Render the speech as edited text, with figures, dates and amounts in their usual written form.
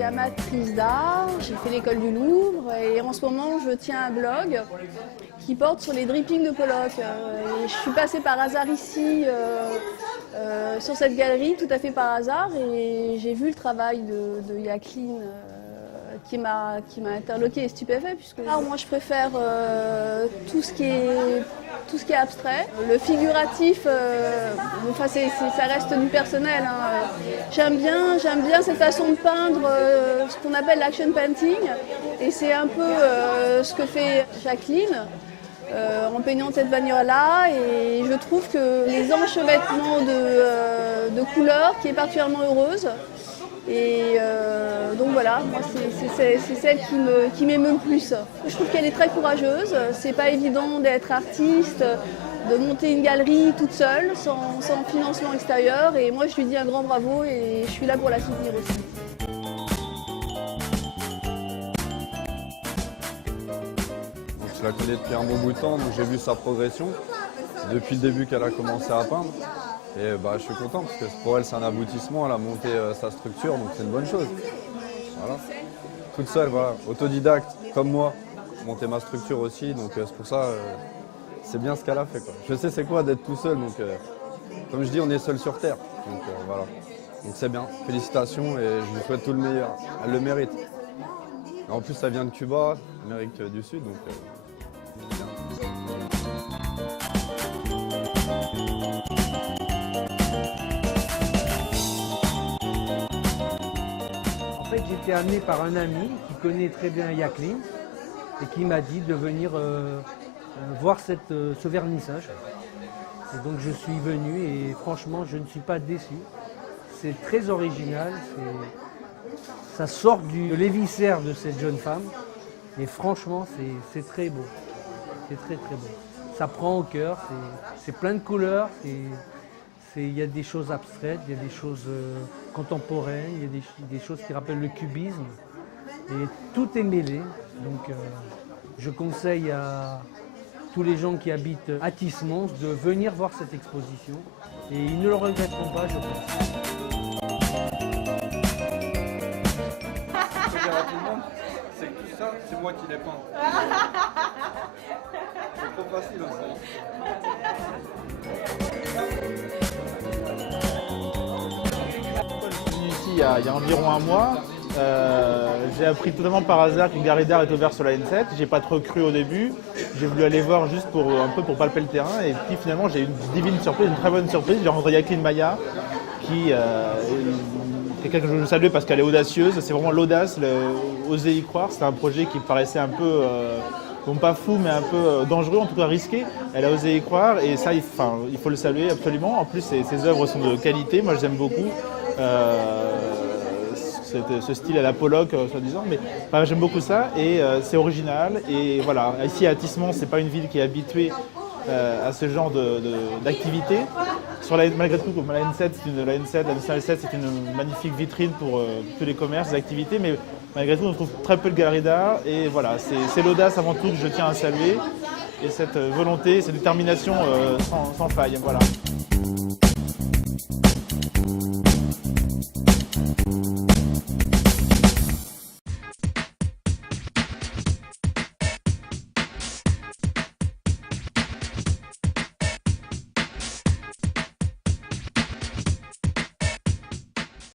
suis amatrice d'art, j'ai fait l'école du Louvre et en ce moment je tiens un blog qui porte sur les drippings de Pollock. Et je suis passée par hasard ici sur cette galerie, tout à fait par hasard, et j'ai vu le travail de Jacqueline qui m'a interloquée et stupéfaite, puisque moi je préfère tout ce qui est abstrait. Le figuratif, ça reste du personnel. Hein. J'aime bien cette façon de peindre, ce qu'on appelle l'action painting, et c'est un peu ce que fait Jacqueline en peignant cette manière-là. Et je trouve que les enchevêtrements de couleurs qui est particulièrement heureuse. Et donc voilà, moi c'est celle qui m'émeut le plus. Je trouve qu'elle est très courageuse. C'est pas évident d'être artiste, de monter une galerie toute seule, sans financement extérieur. Et moi je lui dis un grand bravo et je suis là pour la soutenir aussi. Donc, je la connais depuis un bon bout de temps, donc j'ai vu sa progression depuis le début qu'elle a commencé à peindre. Et je suis content parce que pour elle c'est un aboutissement, elle a monté sa structure, donc c'est une bonne chose. Voilà. Toute seule, voilà, autodidacte comme moi, monter ma structure aussi, donc c'est pour ça c'est bien ce qu'elle a fait, quoi. Je sais c'est quoi d'être tout seul, donc comme je dis on est seul sur terre, donc voilà. Donc c'est bien, félicitations et je lui souhaite tout le meilleur, elle le mérite. Et en plus ça vient de Cuba, Amérique du Sud, donc c'est bien. En fait, j'étais amené par un ami qui connaît très bien Jacqueline et qui m'a dit de venir voir ce vernissage. Et donc je suis venu et franchement, je ne suis pas déçu. C'est très original, ça sort de l'éviscère de cette jeune femme. Et franchement, c'est très beau. C'est très très beau. Ça prend au cœur, c'est plein de couleurs. Il y a des choses abstraites, il y a des choses contemporaines, il y a des choses qui rappellent le cubisme. Et tout est mêlé. Donc je conseille à tous les gens qui habitent à Tismons de venir voir cette exposition. Et ils ne le regretteront pas, je pense. Ce que je veux dire à tout le monde, c'est que tout ça, c'est moi qui l'ai peint. C'est trop facile aussi. Je suis venu ici il y a environ un mois. J'ai appris totalement par hasard qu'une galerie d'art est ouverte sur la N7. J'ai pas trop cru au début. J'ai voulu aller voir juste pour palper le terrain. Et puis finalement, j'ai eu une divine surprise, une très bonne surprise. J'ai rencontré Jacqueline Maya, qui est quelqu'un que je veux saluer parce qu'elle est audacieuse. C'est vraiment l'audace, oser y croire. C'était un projet qui me paraissait un peu, non pas fou, mais un peu dangereux, en tout cas risqué. Elle a osé y croire et ça, il faut le saluer absolument. En plus, ses œuvres sont de qualité. Moi, je les aime beaucoup. Ce style à la Pollock, soi-disant, mais j'aime beaucoup ça et c'est original. Et voilà, ici à Tismons, c'est pas une ville qui est habituée à ce genre d'activité. Malgré tout, comme la N7, la Nationale 7, c'est une magnifique vitrine pour tous les commerces, les activités, mais malgré tout, on trouve très peu de galeries d'art. Et voilà, c'est l'audace avant tout que je tiens à saluer et cette volonté, cette détermination sans faille. Voilà.